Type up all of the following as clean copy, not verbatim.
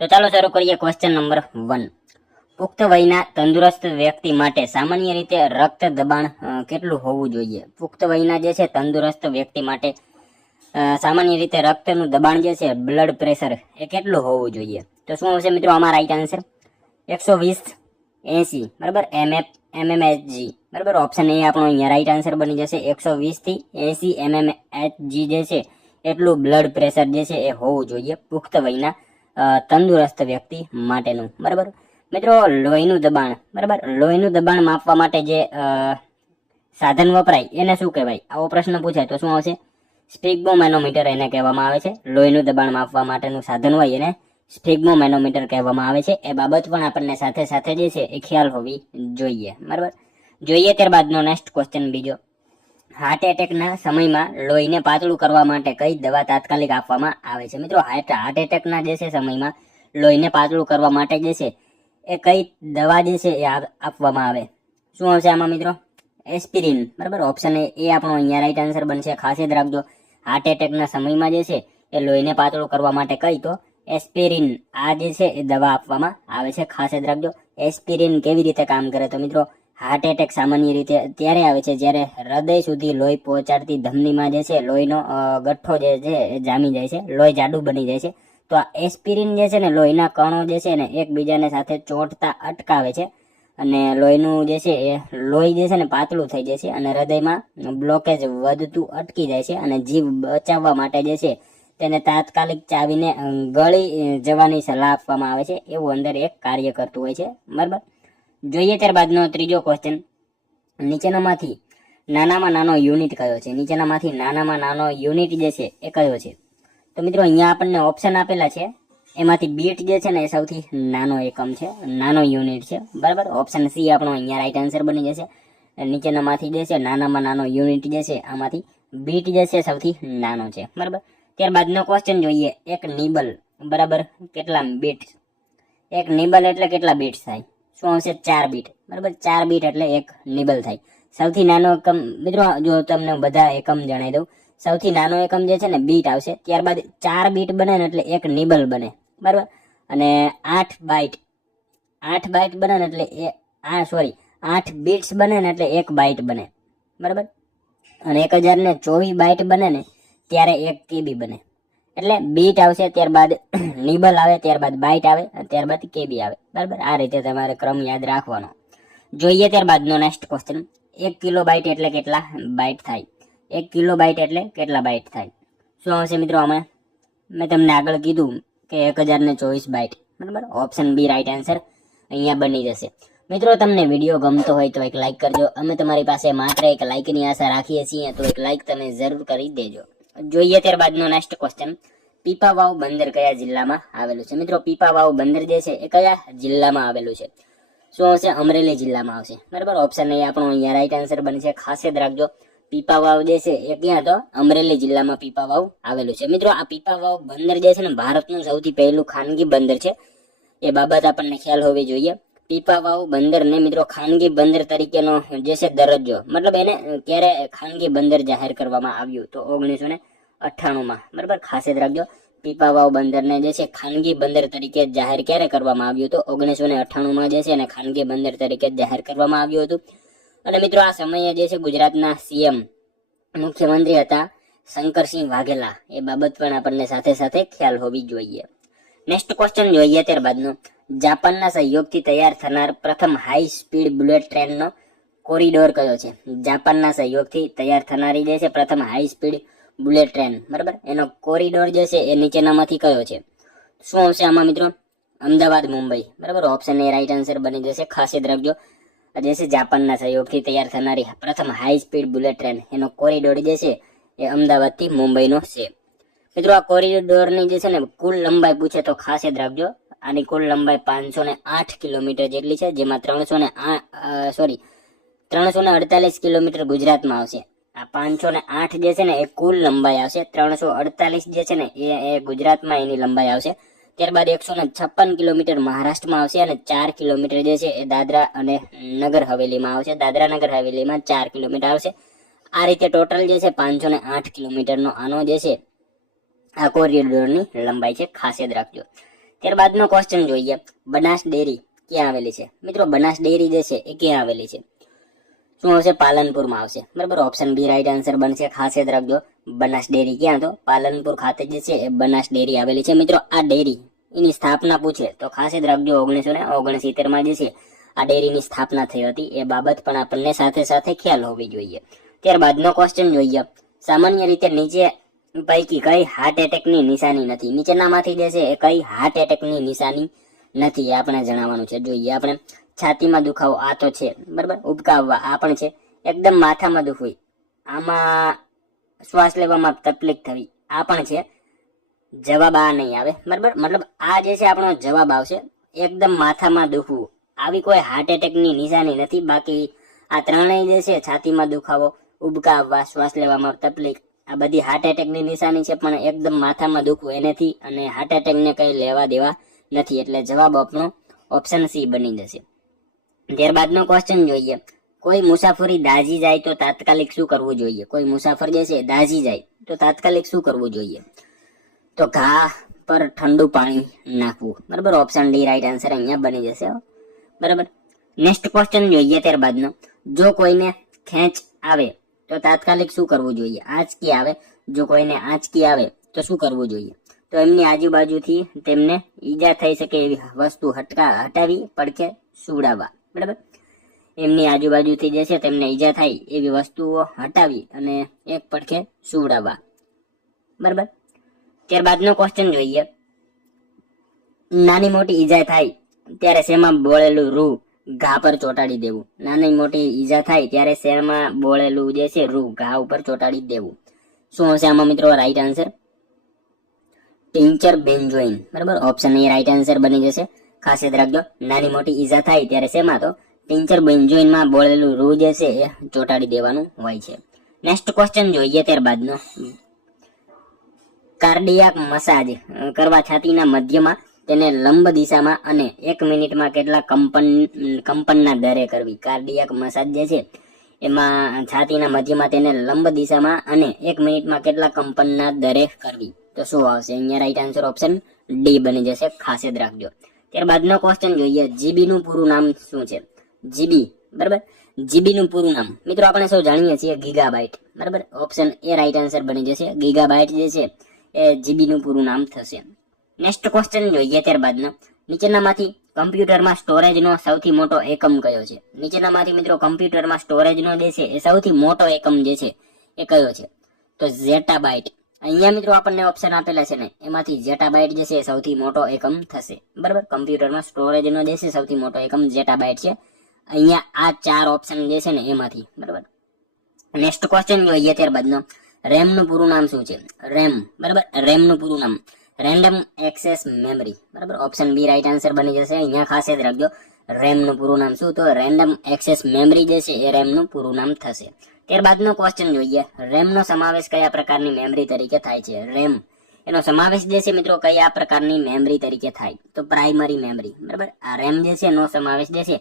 તો ચાલો શરૂ કરીએ ક્વેશ્ચન નંબર 1। પુખ્ત વયના તંદુરસ્ત વ્યક્તિ માટે સામાન્ય રીતે રક્ત દબાણ કેટલું હોવું જોઈએ? પુખ્ત વયના જે છે તંદુરસ્ત વ્યક્તિ માટે સામાન્ય રીતે રક્તનું દબાણ જે છે બ્લડ પ્રેશર એ કેટલું હોવું જોઈએ? તો શું આવશે મિત્રો આમાં રાઈટ આન્સર 120/80 બરાબર mmHg બરાબર। ઓપ્શન એ આપણો અહીંયા રાઈટ આન્સર બની જશે। 120 થી 80 mmHg જે છે એટલું બ્લડ પ્રેશર જે છે એ હોવું જોઈએ પુખ્ત વયના તંદુરસ્ત વ્યક્તિ માટેનું બરાબર। મિત્રો લોહીનું દબાણ બરાબર, લોહીનું દબાણ માપવા માટે જે સાધન વપરાય એને શું કહેવાય? આવો પ્રશ્ન પૂછાય તો શું આવશે? સ્ફિગ્મોમેનોમીટર એને કહેવામાં આવે છે। લોહીનું દબાણ માપવા માટેનું સાધન હોય એને સ્ફિગ્મોમેનોમીટર કહેવામાં આવે છે। એ બાબત પણ આપણને સાથે સાથે જે છે એ ખ્યાલ હોવી જોઈએ બરાબર। જોઈએ ત્યારબાદનો નેક્સ્ટ ક્વેશ્ચન બીજો। હાર્ટ એટેકના સમયમાં લોહીને પાતળું કરવા માટે કઈ દવા તાત્કાલિક આપવામાં આવે છે? મિત્રો હાર્ટ એટેકના જે છે સમયમાં લોહીને પાતળું કરવા માટે જે છે એ કઈ દવા જે છે એ આપવામાં આવે? શું આવશે આમાં મિત્રો? એસ્પિરિન બરાબર। ઓપ્શન એ આપણો અહીંયા રાઈટ આન્સર બનશે। ખાસ યાદ રાખજો હાર્ટ એટેકના સમયમાં જે છે એ લોહીને પાતળું કરવા માટે કઈ તો એસ્પિરિન આ જે છે એ દવા આપવામાં આવે છે। ખાસ યાદ રાખજો એસ્પિરિન કેવી રીતે કામ કરે તો મિત્રો હાર્ટ એટેક સામાન્ય રીતે ત્યારે આવે છે જ્યારે હૃદય સુધી લોહી પહોંચાડતી ધમનીમાં જે છે લોહીનો ગઠ્ઠો જે છે એ જામી જાય છે, લોહી જાડું બની જાય છે। તો આ એસ્પિરિન જે છે ને લોહીના કણો જે છે ને એકબીજાને સાથે ચોંટતા અટકાવે છે અને લોહીનું જે છે એ લોહી જે છે ને પાતળું થઈ જાય છે અને હૃદયમાં બ્લોકેજ વધતું અટકી જાય છે અને જીવ બચાવવા માટે જે છે તેને તાત્કાલિક ચાવીને ગળી જવાની સલાહ આપવામાં આવે છે। એવું અંદર એક કાર્ય કરતું હોય છે બરાબર। જોઈએ ત્યારબાદનો ત્રીજો ક્વેશ્ચન। નીચેનામાંથી નાનામાં નાનો યુનિટ કયો છે? નીચેનામાંથી નાનામાં નાનો યુનિટ જે છે એ કયો છે? તો મિત્રો અહીંયા આપણને ઓપ્શન આપેલા છે એમાંથી બીટ જે છે ને એ સૌથી નાનો એકમ છે, નાનો યુનિટ છે બરાબર। ઓપ્શન સી આપણો અહીંયા રાઈટ આન્સર બની જશે। નીચેનામાંથી જે છે નાનામાં નાનો યુનિટ જે છે આમાંથી બીટ જે છે સૌથી નાનો છે બરાબર। ત્યારબાદનો ક્વેશ્ચન જોઈએ। એક નિબલ બરાબર કેટલા બીટ? એક નિબલ એટલે કેટલા બીટ થાય? શું આવશે? 4 બીટ બરાબર। 4 બીટ એટલે એક નિબલ થાય। સૌથી નાનો એકમ મિત્રો જો તમને બધા એકમ જણાવી દઉં, સૌથી નાનો એકમ જે છે ને બીટ આવશે, ત્યારબાદ 4 બીટ બને ને એટલે એક નિબલ બને બરાબર। અને 8 બાઇટ બને ને એટલે 8 બીટ્સ બને ને એટલે 1 બાઇટ બને બરાબર। અને 1024 બાઇટ બને ને ત્યારે 1 કેબી બને। એટલે બીટ આવશે, ત્યારબાદ નિબલ આવે, ત્યારબાદ બાઇટ આવે, ત્યારબાદ કેબી આવે બરાબર। આ રીતે તમારે ક્રમ યાદ રાખવાનો। જોઈએ ત્યારબાદનો નેક્સ્ટ ક્વેશ્ચન। 1 કિલોબાઇટ એટલે કેટલા બાઇટ થાય? 1 કિલોબાઇટ એટલે કેટલા બાઇટ થાય? શું આવશે મિત્રો આમાં? મેં તમને આગળ કીધું કે 1024 બાઇટ બરાબર। ઓપ્શન બી રાઈટ આન્સર અહીંયા બની જશે। મિત્રો તમને વિડીયો ગમતો હોય તો એક લાઇક કરજો। અમે તમારી પાસે માત્ર એક લાઇકની આશા રાખીએ છીએ, તો એક લાઇક તમે જરૂર કરી દેજો। જોઈએ ત્યારબાદનો નેક્સ્ટ ક્વેશ્ચન। પીપાવાવ બંદર કયા જિલ્લામાં આવેલું છે? મિત્રો પીપાવાવ બંદર જે છે એ કયા જિલ્લામાં આવેલું છે? શું આવશે? અમરેલી જિલ્લામાં આવશે બરાબર। ઓપ્શન એ આપણો અહીંયા રાઈટ આન્સર બનશે। ખાસ યાદ રાખજો પીપાવાવ જે છે એ ક્યાં તો અમરેલી જિલ્લામાં પીપાવાવ આવેલું છે। મિત્રો આ પીપાવાવ બંદર જે છે ને ભારતનું સૌથી પહેલું ખાનગી બંદર છે, એ બાબત આપણને ખ્યાલ હોવી જોઈએ। પીપાવાવ બંદરને મિત્રો ખાનગી બંદર તરીકેનો જે છે દરજ્જો, મતલબ એને ક્યારે ખાનગી બંદર જાહેર કરવામાં આવ્યું તો 1998માં બરાબર। ખાસ યાદ રાખજો પીપાવાવ બંદરને જે છે ખાનગી બંદર તરીકે જાહેર ક્યારે કરવામાં આવ્યું તો 1998માં જે છે એને ખાનગી બંદર તરીકે જાહેર કરવામાં આવ્યું હતું। અને મિત્રો આ સમયે જે છે ગુજરાતના સીએમ મુખ્યમંત્રી હતા શંકરસિંહ વાઘેલા। એ બાબત પણ આપણને સાથે સાથે ખ્યાલ હોવી જોઈએ। નેક્સ્ટ ક્વેશ્ચન જોઈએ ત્યારબાદનો। જાપાનના સહયોગથી તૈયાર થનાર પ્રથમ હાઈ સ્પીડ બુલેટ ટ્રેનનો કોરિડોર કયો છે? જાપાનના સહયોગથી તૈયાર થનારી જે છે પ્રથમ હાઈ સ્પીડ બુલેટ ટ્રેન બરાબર, એનો કોરિડોર જે છે એ નીચેનામાંથી કયો છે? શું આવશે આમાં મિત્રો? અમદાવાદ મુંબઈ બરાબર। ઓપ્શન એ રાઈટ આન્સર બની જશે। ખાસ યાદ રાખજો જે છે જાપાનના સહયોગથી તૈયાર થનારી પ્રથમ હાઈ સ્પીડ બુલેટ ટ્રેન એનો કોરિડોર જે છે એ અમદાવાદથી મુંબઈનો છે। મિત્રો આ કોરિડોરની જે છે ને કુલ લંબાઈ પૂછે તો ખાસ યાદ રાખજો આની કુલ લંબાઈ 508 કિલોમીટર જેટલી છે, જેમાં 348 કિલોમીટર ગુજરાતમાં આવશે। આ 508 જે છે ને એ કુલ લંબાઈ આવશે, 348 જે છે ને એ ગુજરાતમાં એની લંબાઈ આવશે। ત્યારબાદ 156 કિલોમીટર મહારાષ્ટ્રમાં આવશે અને 4 કિલોમીટર જે છે એ દાદરા અને નગર હવેલીમાં આવશે। દાદરા નગર હવેલીમાં 4 કિલોમીટર આવશે। આ રીતે ટોટલ જે છે 508 કિલોમીટરનો આનો જે છે આ કોરિડોરની લંબાઈ છે, ખાસ યાદ રાખજો। ત્યારબાદનો ક્વેશ્ચન જોઈએ, બનાસ ડેરી ક્યાં આવેલી છે? મિત્રો બનાસ ડેરી જે છે એ ક્યાં આવેલી છે? શું આવશે? પાલનપુરમાં આવશે, બરાબર. ઓપ્શન બી રાઈટ આન્સર બનશે. ખાસ યાદ રાખજો, બનાસ ડેરી ક્યાં? તો પાલનપુર ખાતે જે છે એ બનાસ ડેરી આવેલી છે. મિત્રો આ ડેરી એની સ્થાપના પૂછે તો ખાસ યાદ રાખજો, 1969 જે છે આ ડેરીની સ્થાપના થઈ હતી. એ બાબત પણ આપણને સાથે સાથે ખ્યાલ હોવી જોઈએ. ત્યારબાદનો ક્વેશ્ચન જોઈએ, સામાન્ય રીતે નીચે પૈકી કઈ હાર્ટ એટેકની નિશાની નથી? નીચેનામાંથી જે છે એ કઈ હાર્ટ એટેકની નિશાની નથી એ આપણે જણાવવાનું છે. જોઈએ આપણે, છાતીમાં દુખાવો આ તો છે, બરાબર. ઉબકાવવા આ પણ છે. એકદમ માથામાં દુખવું, આમાં શ્વાસ લેવામાં તકલીફ થવી આ પણ છે. જવાબ આ નહીં આવે, બરાબર. મતલબ આ જે છે આપણો જવાબ આવશે, એકદમ માથામાં દુખવું. આવી કોઈ હાર્ટ એટેકની નિશાની નથી. બાકી આ ત્રણેય જે છે, છાતીમાં દુખાવો, ઉબકાવવા, શ્વાસ લેવામાં તકલીફ, આ બધી હાર્ટ એટેકની નિશાની છે. પણ એકદમ માથામાં દુખવું એનાથી અને હાર્ટ એટેકને કઈ લેવા દેવા નથી. એટલે જવાબ આપણો ઓપ્શન સી બની જશે. ત્યારબાદનો ક્વેશ્ચન જોઈએ, કોઈ મુસાફરી દાઝી જાય તો તાત્કાલિક શું કરવું જોઈએ? કોઈ મુસાફર જે છે દાઝી જાય તો તાત્કાલિક શું કરવું જોઈએ? તો ઘા પર ઠંડુ પાણી નાખવું, બરાબર. ઓપ્શન ડી રાઈટ આન્સર અહીંયા બની જશે, બરાબર. નેક્સ્ટ ક્વેશ્ચન જોઈએ ત્યારબાદનો, જો કોઈને ખેંચ આવે તો તાત્કાલિક શું કરવું જોઈએ? આંચકી આવે, જો કોઈને આંચકી આવે તો શું કરવું જોઈએ? તો એમની આજુબાજુથી તેમને ઈજા થઈ શકે એવી વસ્તુ હટાવી પડખે સુવડાવવા, બરાબર. એમની આજુબાજુથી જે છે તેમને ઈજા થાય એવી વસ્તુઓ હટાવી અને એક પડખે સુવડાવવા, બરાબર. ત્યારબાદનો ક્વેશ્ચન જોઈએ, નાની મોટી ઈજા થાય ત્યારે શેમાં બોળેલું રૂ ઘા પર ચોંટાડી દેવું? નાની મોટી ઈજા થાય ત્યારે શેમાં બોળેલું જે છે રૂ ઘા ઉપર ચોંટાડી દેવું? શું હશે આમાં મિત્રો રાઈટ આન્સર? ટિંચર બેન્જોઇન, બરાબર. ઓપ્શન એ રાઈટ આન્સર બની જશે. ખાસ યાદ રાખજો, નાની મોટી ઈજા થાય ત્યારે શેમાં? તો ટિંચર બેન્જોઇનમાં બોળેલું રૂ જે છે એ ચોંટાડી દેવાનું હોય છે. નેક્સ્ટ ક્વેશ્ચન જોઈએ ત્યારબાદનો, કાર્ડિયાક મસાજ કરવા છાતીના મધ્યમાં તેને લંબ દિશામાં અને 1 મિનિટમાં કેટલા કંપનના દરે કરવી? કાર્ડિયાક મસાજ જે છે એમાં છાતીના મધ્યમાં તેને લંબ દિશામાં અને 1 મિનિટમાં કેટલા કંપનના દરે કરવી? તો શું આવશે અહીંયા રાઈટ આન્સર? ઓપ્શન ડી બની જશે. ખાસ યાદ રાખજો. ત્યારબાદનો ક્વેશ્ચન જોઈએ, જીબી નું પૂરું નામ શું છે? જીબી, બરાબર. જીબી નું પૂરું નામ મિત્રો આપણે સૌ જાણીએ છીએ ગીગાબાઇટ, બરાબર. ઓપ્શન એ રાઈટ આન્સર બની જશે. ગીગાબાઇટ જે છે એ જીબી નું પૂરું નામ થશે. નેક્સ્ટ ક્વેશ્ચન જોઈએ ત્યારબાદનો, નીચેનામાંથી કમ્પ્યુટરમાં સ્ટોરેજનો સૌથી મોટો એકમ કયો છે? નીચેનામાંથી મિત્રો કમ્પ્યુટરમાં સ્ટોરેજનો જે છે એ સૌથી મોટો એકમ જે છે એ કયો છે? તો ઝેટાબાઇટ. અહીંયા મિત્રો આપણને ઓપ્શન આપેલા છે ને, એમાંથી ઝેટાબાઇટ જે છે એ સૌથી મોટો એકમ થશે, બરાબર. કમ્પ્યુટરમાં સ્ટોરેજનો જે છે સૌથી મોટો એકમ ઝેટાબાઇટ છે. અહીંયા આ 4 ઓપ્શન જે છે ને એમાંથી, બરાબર. નેક્સ્ટ ક્વેશ્ચન જોઈએ ત્યારબાદનો, રેમ નું પૂરું નામ શું છે? રેમ, બરાબર. રેમ નું પૂરું નામ રેન્ડમ એક્સેસ મેમરી, બરાબર. ઓપ્શન બી રાઈટ આન્સર બની જશે. અહીંયા ખાસ યાદ રાખજો, રેમ નું પૂરું નામ શું? તો રેન્ડમ એક્સેસ મેમરી જે છે એ રેમ નું પૂરું નામ થશે. ત્યારબાદનો ક્વેશ્ચન જોઈએ, રેમ નો સમાવેશ કયા પ્રકારની મેમરી તરીકે થાય છે? રેમ એનો સમાવેશ જે છે મિત્રો કયા પ્રકારની મેમરી તરીકે થાય? તો પ્રાઇમરી મેમરી, બરાબર. આ રેમ જે છે એનો સમાવેશ જે છે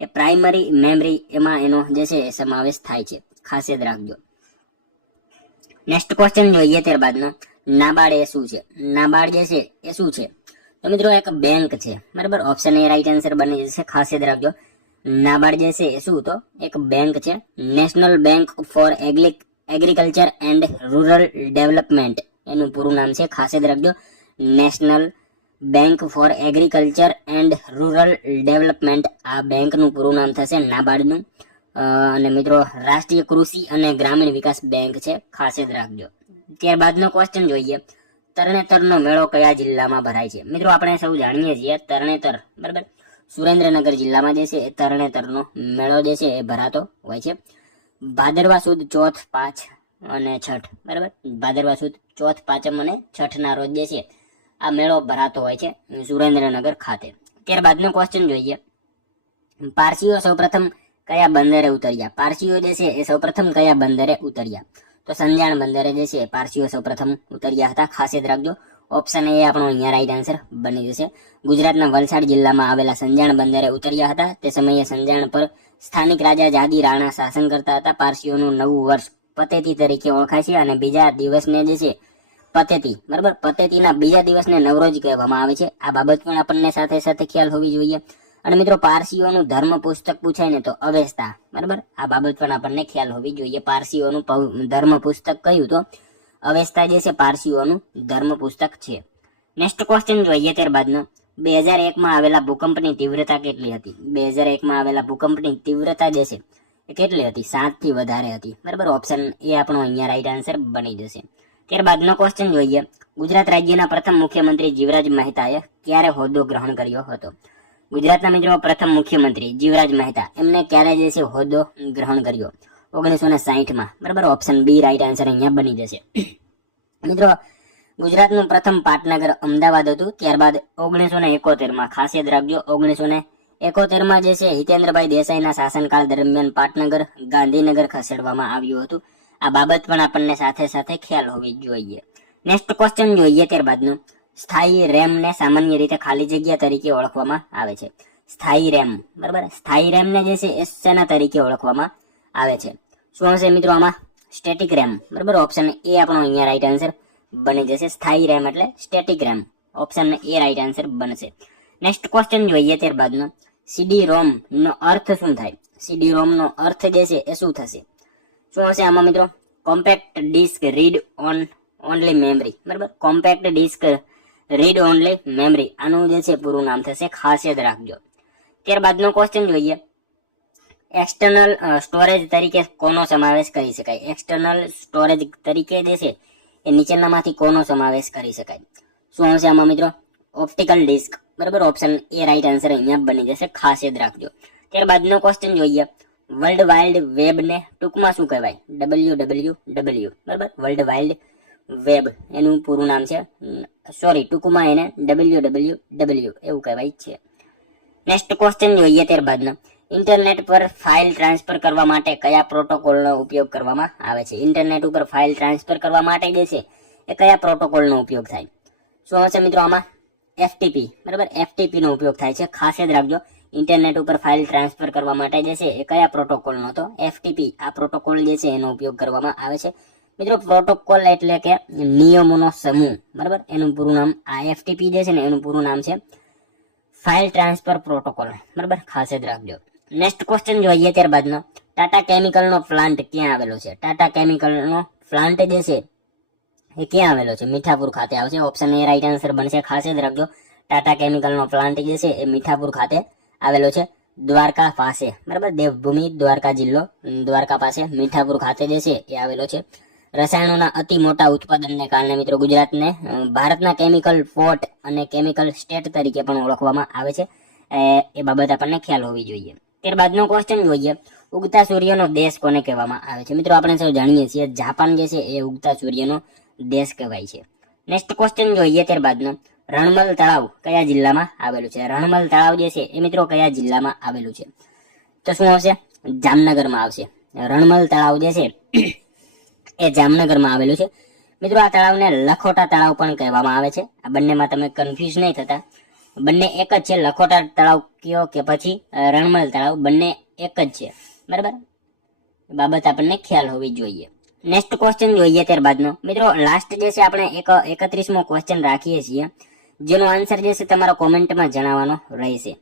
એ પ્રાઇમરી મેમરી એમાં એનો જે છે સમાવેશ થાય છે. ખાસ યાદ રાખજો. નેક્સ્ટ ક્વેશ્ચન જોઈએ ત્યારબાદનો, નાબાર્ડ એ શું છે? નાબાર્ડ જે છે એ શું છે? તો મિત્રો એક બેંક છે, બરાબર. ઓપ્શન એ રાઈટ આન્સર બની જશે. ખાસ યાદ રાખજો, નાબાર્ડ જે છે એ શું? તો એક બેંક છે. National bank four agriculture and rural development એનું પૂરું નામ છે. ખાસ યાદ રાખજો, national bank four agriculture and rural development આ બેંકનું પૂરું નામ થશે નાબાર્ડનું. અને મિત્રો રાષ્ટ્રીય કૃષિ અને ગ્રામીણ વિકાસ બેંક છે. ખાસ યાદ રાખજો. ત્યારબાદનો ક્વેશ્ચન જોઈએ, તરણેતરનો મેળો કયા જિલ્લામાં ભરાય છે? મિત્રો આપણે સૌ જાણીએ છીએ તરણેતર, બરાબર. સુરેન્દ્રનગર જિલ્લામાં જે છે એ તરણેતરનો મેળો જે છે એ ભરાતો હોય છે. ભાદરવા સુદ ચોથ, પાંચ અને છઠ, બરાબર. ભાદરવા સુદ ચોથ, પાંચમ અને છઠના રોજ જે છે આ મેળો ભરાતો હોય છે સુરેન્દ્રનગર ખાતે. ત્યારબાદનો ક્વેશ્ચન જોઈએ, પારસીઓ સૌપ્રથમ કયા બંદરે ઉતર્યા? પારસીઓ જે છે એ સૌપ્રથમ કયા બંદરે ઉતર્યા? તો સંજાણ બંદરે જે છે પારસીઓ સૌપ્રથમ ઉતર્યા હતા. ખાસ યાદ રાખજો, ઓપ્શન એ આપણો અહીંયા રાઈટ આન્સર બની જશે. ગુજરાતના વલસાડ જિલ્લામાં આવેલા સંજાણ બંદરે ઉતર્યા હતા. તે સમયે સંજાણ પર સ્થાનિક રાજા જાદી રાણા શાસન કરતા હતા. પારસીઓનું નવું વર્ષ પતેતી તરીકે ઓળખાય છે અને બીજા દિવસને જે છે પતેતી, બરાબર, પતેતીના બીજા દિવસને નવરોજ કહેવામાં આવે છે. આ બાબત પણ આપણને સાથે સાથે ખ્યાલ હોવી જોઈએ. અને મિત્રો પારસીઓનું ધર્મ પુસ્તક પૂછાય ને તો અવેસ્તા, બરાબર, આ બાબત પણ આપણને ખ્યાલ હોવી જોઈએ. પારસીઓનું ધર્મ પુસ્તક કયું તો અવેસ્તા જે છે પારસીઓનું ધર્મ પુસ્તક છે. નેક્સ્ટ ક્વેશ્ચન જોઈએ ત્યારબાદનો 2001માં આવેલા ભૂકંપની તીવ્રતા કેટલી હતી? 2001માં આવેલા ભૂકંપની તીવ્રતા જે છે એ કેટલી હતી? 7 થી વધારે હતી, બરાબર. ઓપ્શન એ આપણો અહીંયા રાઈટ આન્સર બની જશે. ત્યારબાદનો ક્વેશ્ચન જોઈએ, ગુજરાત રાજ્યના પ્રથમ મુખ્યમંત્રી જીવરાજ મહેતાએ ક્યારે હોદ્દો ગ્રહણ કર્યો હતો? ગુજરાતના મિત્રો પ્રથમ મુખ્યમંત્રી જીવરાજ મહેતા, એમને ક્યારે જે છે હોદ્દો ગ્રહણ કર્યો? 1960માં, બરાબર. ઓપ્શન બી રાઈટ આન્સર અહીંયા બની જશે. મિત્રો ગુજરાતનું પ્રથમ પાટનગર અમદાવાદ હતું. ત્યારબાદ 1971માં, ખાસ યાદ રાખજો, 1971માં જે છે હિતેન્દ્રભાઈ દેસાઈના શાસનકાળ દરમિયાન પાટનગર ગાંધીનગર ખસેડવામાં આવ્યું હતું. આ બાબત પણ આપણને સાથે સાથે ખ્યાલ હોવી જોઈએ. નેક્સ્ટ ક્વેશ્ચન જોઈએ ત્યારબાદનો, સ્થાયી રેમ ને સામાન્ય રીતે ખાલી જગ્યા તરીકે ઓળખવામાં આવે છે. સ્થાયી રેમ, બરાબર, સ્થાયી રેમ ને જે છે એ શેના તરીકે ઓળખવામાં આવે છે? શું હશે મિત્રો આમાં? સ્ટેટિક રેમ, બરાબર. ઓપ્શન એ આપણો અહીંયા રાઈટ આન્સર બની જશે. સ્થાયી રેમ એટલે static RAM, option A right answer બનશે. નેક્સ્ટ ક્વેશ્ચન જોઈએ ત્યારબાદનો, સીડી રોમ નો અર્થ શું થાય? સીડી રોમ નો અર્થ જે છે એ શું થશે? શું હશે આમાં મિત્રો? Compact disc read on only memory, બરાબર. Compact disc read only memory, આનું જે છે પૂરું નામ થશે, ખાસ યાદ રાખજો. ત્યારબાદનો ક્વેશ્ચન જોઈએ, એક્સટર્નલ સ્ટોરેજ તરીકે કોનો સમાવેશ કરી શકાય? એક્સટર્નલ સ્ટોરેજ તરીકે જે છે એ નીચેનામાંથી કોનો સમાવેશ કરી શકાય? શું હશે આમાં મિત્રો? ઓપ્ટિકલ ડિસ્ક, બરાબર. ઓપ્શન એ રાઈટ આન્સર અહીંયા બની જશે, ખાસ યાદ રાખજો. ત્યારબાદનો ક્વેશ્ચન જોઈએ, વર્લ્ડ વાઇડ વેબ ને ટૂંકમાં શું કહેવાય? WWW, બરાબર. વર્લ્ડ વાઇડ વેબ એનું પૂરું નામ છે, સોરી, ટૂંકમાં એને WWW એવું કહેવાય છે. નેક્સ્ટ ક્વેશ્ચન જોઈએ ત્યારબાદનો, ઇન્ટરનેટ પર ફાઇલ ટ્રાન્સફર કરવા માટે કયા પ્રોટોકોલનો ઉપયોગ કરવામાં આવે છે? ઇન્ટરનેટ ઉપર ફાઇલ ટ્રાન્સફર કરવા માટે જે છે એ કયા પ્રોટોકોલનો ઉપયોગ થાય? શું હશે મિત્રો આમાં? FTP, બરાબર. FTP નો ઉપયોગ થાય છે, ખાસ યાદ રાખજો. ઇન્ટરનેટ ઉપર ફાઇલ ટ્રાન્સફર કરવા માટે જે છે એ કયા પ્રોટોકોલનો? તો FTP, આ પ્રોટોકોલ જે છે એનો ઉપયોગ કરવામાં આવે છે. મિત્રો પ્રોટોકોલ એટલે કે નિયમોનો સમૂહ, બરાબર. એનું પૂરું નામ, આ FTP જે છે ને એનું પૂરું નામ છે ફાઇલ ટ્રાન્સફર પ્રોટોકોલ, બરાબર, ખાસ યાદ રાખજો. નેક્સ્ટ ક્વેશ્ચન જોઈએ ત્યારબાદનો, ટાટા કેમિકલનો પ્લાન્ટ ક્યાં આવેલો છે? ટાટા કેમિકલનો પ્લાન્ટ જે છે એ ક્યાં આવેલો છે? મીઠાપુર ખાતે આવશે, ઓપ્શન એ રાઈટ આન્સર બનશે, ખાસ યાદ રાખજો. ટાટા કેમિકલનો પ્લાન્ટ જે છે એ મીઠાપુર ખાતે આવેલો છે, દ્વારકા પાસે, બરાબર. દેવભૂમિ દ્વારકા જિલ્લો, દ્વારકા પાસે મીઠાપુર ખાતે જે છે એ આવેલો છે. રસાયણોના અતિ મોટા ઉત્પાદનને કારણે મિત્રો ગુજરાતને ભારતના કેમિકલ પોર્ટ અને કેમિકલ સ્ટેટ તરીકે પણ ઓળખવામાં આવે છે. એ બાબત આપણને ખ્યાલ હોવી જોઈએ. ત્યારબાદનો ક્વેશ્ચન જોઈએ, ઉગતા સૂર્યનો દેશ કોને કહેવામાં આવે છે? મિત્રો આપણે સૌ જાણીએ છીએ જાપાન જે છે એ ઉગતા સૂર્યનો દેશ કહેવાય છે. નેક્સ્ટ ક્વેશ્ચન જોઈએ ત્યારબાદનો, રણમલ તળાવ કયા જિલ્લામાં આવેલું છે? રણમલ તળાવ જે છે એ મિત્રો કયા જિલ્લામાં આવેલું છે? તો શું આવશે? જામનગરમાં આવશે. રણમલ તળાવ જે છે એ જામનગરમાં આવેલું છે. મિત્રો આ તળાવને લખોટા તળાવ પણ કહેવામાં આવે છે. આ બંનેમાં તમે કન્ફ્યુઝ નહીં થતા, બંને એક જ છે. લખોટા તળાવ કયો કે પછી રણમલ તળાવ, બંને એક જ છે, બરાબર. બાબત આપણને ખ્યાલ હોવી જોઈએ. નેક્સ્ટ ક્વેશ્ચન જોઈએ ત્યારબાદનો, મિત્રો લાસ્ટ જે છે આપણે 31મો ક્વેશ્ચન રાખીએ છીએ, જેનો આન્સર જે છે તમારો કોમેન્ટમાં જણાવવાનો રહેશે.